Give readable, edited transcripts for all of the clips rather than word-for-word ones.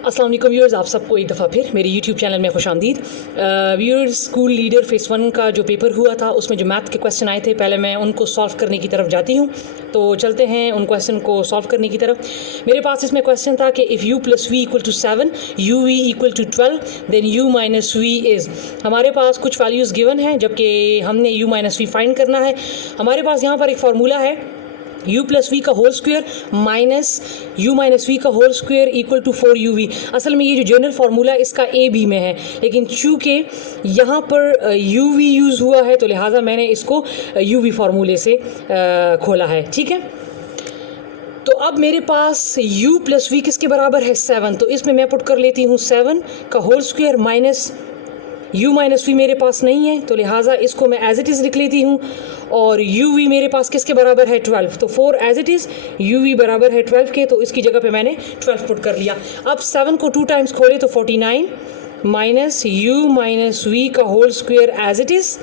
अस्सलाम वालेकुम व्यूअर्स, आप सबको एक दफ़ा फिर मेरे यूट्यूब चैनल में खुशामदीद। व्यूअर्स, स्कूल लीडर फेस 1 का जो पेपर हुआ था उसमें जो मैथ के क्वेश्चन आए थे, पहले मैं उनको सॉल्व करने की तरफ जाती हूँ। तो चलते हैं उन क्वेश्चन को सॉल्व करने की तरफ। मेरे पास इसमें क्वेश्चन था कि if u + v = 7, uv = 12, then u - v is. हमारे पास कुछ वैल्यूज़ गिवन हैं, जबकि हमने u - v फाइंड करना है। हमारे पास यहाँ पर एक फार्मूला है u + v का whole square minus u - v का whole square equal to 4uv। असल में ये जो जनरल फार्मूला इसका ए बी में है, लेकिन चूँकि यहाँ पर uv यूज़ हुआ है तो लिहाजा मैंने इसको uv फार्मूले से खोला है। ठीक है, तो अब मेरे पास u + v किसके बराबर है 7, तो इसमें मैं पुट कर लेती हूँ 7 का whole square minus u - v मेरे पास नहीं है तो लिहाजा इसको मैं एज इट इज़ लिख लेती हूँ। और uv मेरे पास किसके बराबर है 12, तो 4 एज इट इज़, uv बराबर है 12 के, तो इसकी जगह पे मैंने 12 पुट कर लिया। अब 7 को 2 टाइम्स खोले तो 49 माइनस u - v का whole square as it is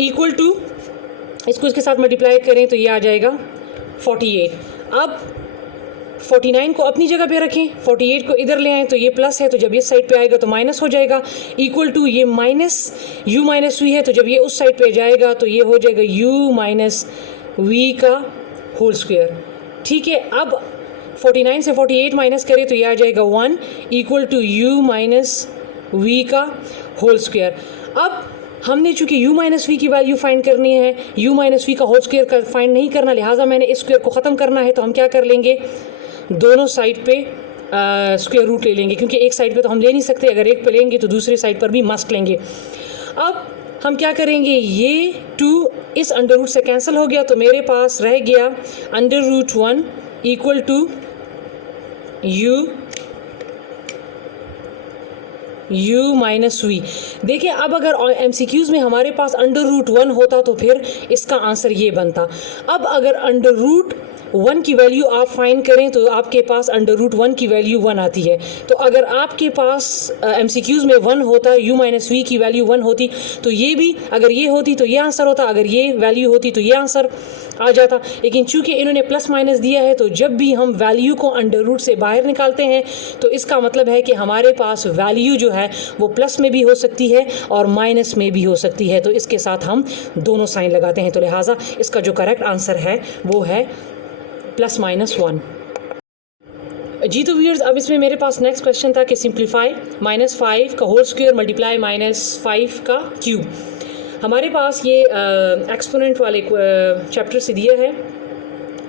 equal to, इसको इसके साथ मल्टीप्लाई करें तो ये आ जाएगा 48। अब 49 को अपनी जगह पे रखें, 48 को इधर ले आएँ तो ये प्लस है, तो जब ये साइड पे आएगा तो माइनस हो जाएगा, इक्वल टू ये माइनस u - v है, तो जब ये उस साइड पे जाएगा तो ये हो जाएगा u - v का होल स्क्वायर। ठीक है, अब 49 से 48 माइनस करें तो ये आ जाएगा 1 इक्वल टू u - v का होल स्क्वायर। अब हमने चूँकि u - v की वैल्यू फाइंड करनी है, u - v का होल स्क्वायर का फाइंड नहीं करना, लिहाजा मैंने इस स्क्वायर को ख़त्म करना है। तो हम क्या कर लेंगे, दोनों साइड पे स्क्वायर रूट ले लेंगे, क्योंकि एक साइड पे तो हम ले नहीं सकते, अगर एक पे लेंगे तो दूसरी साइड पर भी मस्ट लेंगे। अब हम क्या करेंगे, ये 2 इस अंडर रूट से कैंसिल हो गया, तो मेरे पास रह गया √1 इक्वल टू u - v। देखिए, अब अगर MCQs में हमारे पास √1 होता तो फिर इसका आंसर ये बनता। अब अगर √1 की वैल्यू आप फाइंड करें तो आपके पास √1 की वैल्यू 1 आती है। तो अगर आपके पास MCQs में 1 होता, u - v की वैल्यू 1 होती, तो ये भी, अगर ये होती तो ये आंसर होता, अगर ये वैल्यू होती तो ये आंसर आ जाता। लेकिन चूंकि इन्होंने प्लस माइनस दिया है, तो जब भी हम वैल्यू को अंडर रूट से बाहर निकालते हैं तो इसका मतलब है कि हमारे पास वैल्यू जो है वो प्लस में भी हो सकती है और माइनस में भी हो सकती है। तो इसके साथ हम दोनों साइन लगाते हैं, तो लिहाजा इसका जो करेक्ट आंसर है वो है +-1। जी तो व्यूअर्स, अब इसमें मेरे पास नेक्स्ट क्वेश्चन था कि सिंप्लीफाई -5 का होल स्क्वायर मल्टीप्लाई -5 का क्यूब। हमारे पास ये एक्सपोनेंट वाले चैप्टर से दिया है।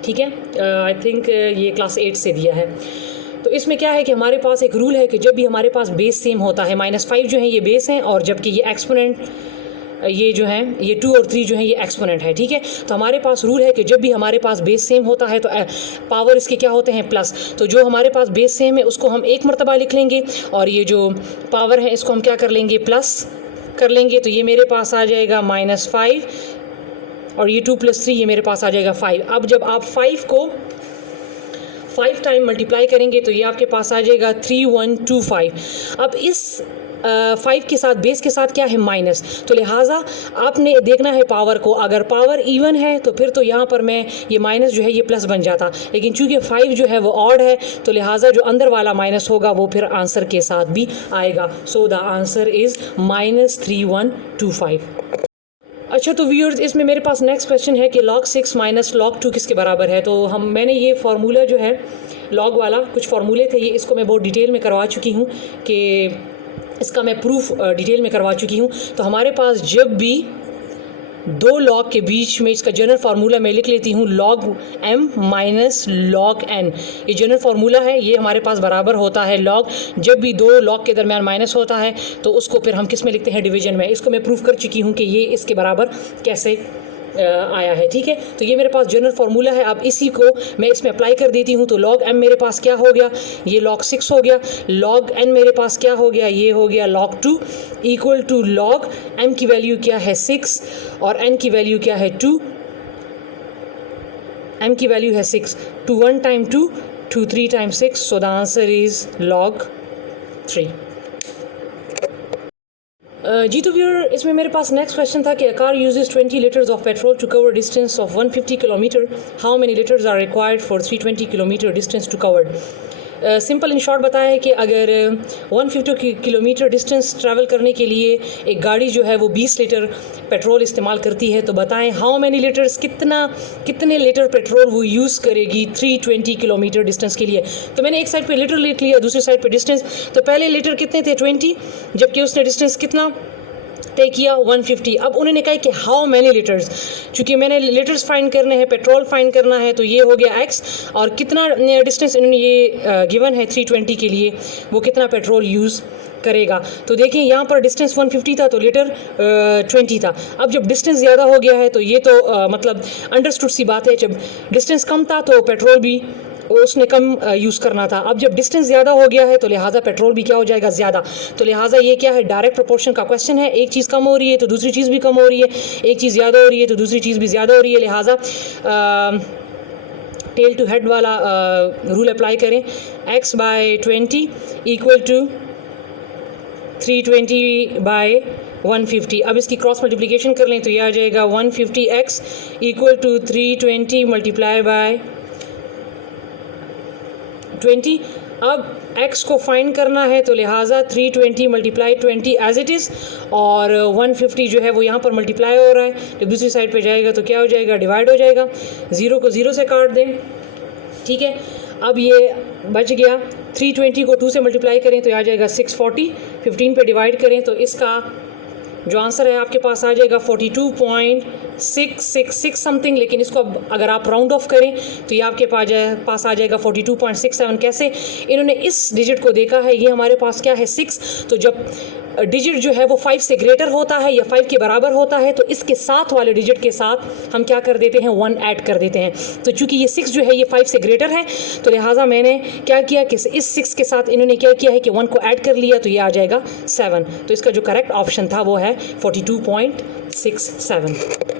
ठीक है, आई थिंक ये क्लास 8 से दिया है। तो इसमें क्या है कि हमारे पास एक रूल है कि जब भी हमारे पास बेस सेम होता है, -5 जो है ये बेस हैं, और जबकि ये एक्सपोनेंट ये जो है ये 2 और 3 जो है ये एक्सपोनेंट है। ठीक है, तो हमारे पास रूल है कि जब भी हमारे पास बेस सेम होता है तो पावर इसके क्या होते हैं, प्लस। तो जो हमारे पास बेस सेम है उसको हम एक मरतबा लिख लेंगे, और ये जो पावर है इसको हम क्या कर लेंगे, प्लस कर लेंगे। तो ये मेरे पास आ जाएगा -5, और ये 2 + 3 ये मेरे पास आ जाएगा 5। अब जब आप 5 को 5 टाइम मल्टीप्लाई करेंगे तो ये आपके पास आ जाएगा 3125। अब इस 5 के साथ, बेस के साथ क्या है, माइनस, तो लिहाजा आपने देखना है पावर को। अगर पावर इवन है तो फिर तो यहाँ पर मैं ये माइनस जो है ये प्लस बन जाता, लेकिन चूंकि 5 जो है वो ऑड है तो लिहाजा जो अंदर वाला माइनस होगा वो फिर आंसर के साथ भी आएगा। सो द आंसर इज़ -3125। अच्छा, तो व्यूअर्स, इसमें मेरे पास नेक्स्ट क्वेश्चन है कि log 6 - log 2 किसके बराबर है। तो मैंने ये फार्मूला जो है log वाला, कुछ फार्मूले थे, ये इसको मैं बहुत डिटेल में करवा चुकी हूँ कि इसका मैं प्रूफ डिटेल में करवा चुकी हूँ। तो हमारे पास जब भी 2 लॉग के बीच में, इसका जनरल फार्मूला मैं लिख लेती हूँ log m - log n। ये जनरल फार्मूला है, ये हमारे पास बराबर होता है log, जब भी 2 लॉग के दरमियान माइनस होता है तो उसको फिर हम किस में लिखते हैं, डिवीजन में। इसको मैं प्रूफ कर चुकी हूँ कि ये इसके बराबर कैसे आया है। ठीक है, तो ये मेरे पास जनरल फार्मूला है। अब इसी को मैं इसमें अप्लाई कर देती हूँ, तो log m मेरे पास क्या हो गया, ये log 6 हो गया। log n मेरे पास क्या हो गया, ये हो गया log 2 equal to log m की वैल्यू क्या है 6 और n की वैल्यू क्या है 2। m की वैल्यू है 6, 2 1 time 2, 2 3 time 6, so the answer is log 3। जी तो व्यूअर, इसमें मेरे पास नेक्स्ट क्वेश्चन था कि a car uses 20 litres of petrol to cover distance of 150 kilometre, how many litres are required for 320 kilometre distance to covered. Simple in short बताया है कि अगर 150 किलोमीटर डिस्टेंस ट्रैवल करने के लिए एक गाड़ी जो है वो 20 लीटर पेट्रोल इस्तेमाल करती है, तो बताएं हाउ मैनी लीटर्स, कितने लीटर पेट्रोल वो यूज़ करेगी 320 किलोमीटर डिस्टेंस के लिए। तो मैंने एक साइड पे लीटर लिख लिया, दूसरी साइड पे डिस्टेंस। तो पहले लीटर कितने थे 20, जबकि उसने डिस्टेंस कितना तय किया 150। अब उन्होंने कहा कि हाउ मैनी लीटर्स, चूँकि मैंने लीटर्स फाइंड करने हैं, पेट्रोल फाइंड करना है, तो ये हो गया x, और कितना डिस्टेंस इन्होंने ये गिवन है 320 के लिए, वो कितना पेट्रोल यूज़ करेगा। तो देखिए यहाँ पर डिस्टेंस 150 था तो लीटर 20 था। अब जब डिस्टेंस ज़्यादा हो गया है तो ये तो मतलब अंडरस्टूड सी बात है, जब डिस्टेंस कम था तो पेट्रोल भी उसने कम यूज़ करना था। अब जब डिस्टेंस ज़्यादा हो गया है तो लिहाजा पेट्रोल भी क्या हो जाएगा, ज़्यादा। तो लिहाजा ये क्या है, डायरेक्ट प्रोपोर्शन का क्वेश्चन है। एक चीज़ कम हो रही है तो दूसरी चीज़ भी कम हो रही है, एक चीज़ ज़्यादा हो रही है तो दूसरी चीज़ भी ज़्यादा हो रही है। लिहाजा टेल टू हेड वाला रूल अप्लाई करें। x by 20 equal to 320 by 150। अब इसकी क्रॉस मल्टीप्लिकेशन कर लें तो ये आ जाएगा 150x equal to 320 multiply by 20। अब x को फाइंड करना है तो लिहाजा 320 मल्टीप्लाई 20 एज इट इज़, और 150 जो है वो यहाँ पर मल्टीप्लाई हो रहा है। जब दूसरी साइड पे जाएगा तो क्या हो जाएगा, डिवाइड हो जाएगा। 0 को 0 से काट दें, ठीक है। अब ये बच गया, 320 को 2 से मल्टीप्लाई करें तो आ जाएगा 640, 15 पे डिवाइड करें तो इसका जो आंसर है आपके पास आ जाएगा 42.666 समथिंग। लेकिन इसको अब अगर आप राउंड ऑफ करें तो ये आपके पास आ जाएगा 42.67। कैसे, इन्होंने इस डिजिट को देखा है, ये हमारे पास क्या है 6, तो जब डिजिट जो है वो 5 से ग्रेटर होता है या 5 के बराबर होता है तो इसके साथ वाले डिजिट के साथ हम क्या कर देते हैं, 1 ऐड कर देते हैं। तो चूंकि ये 6 जो है ये 5 से ग्रेटर है तो लिहाजा मैंने क्या किया कि इस 6 के साथ इन्होंने क्या किया है कि 1 को ऐड कर लिया, तो ये आ जाएगा 7। तो इसका जो करेक्ट ऑप्शन था वो है 42.67।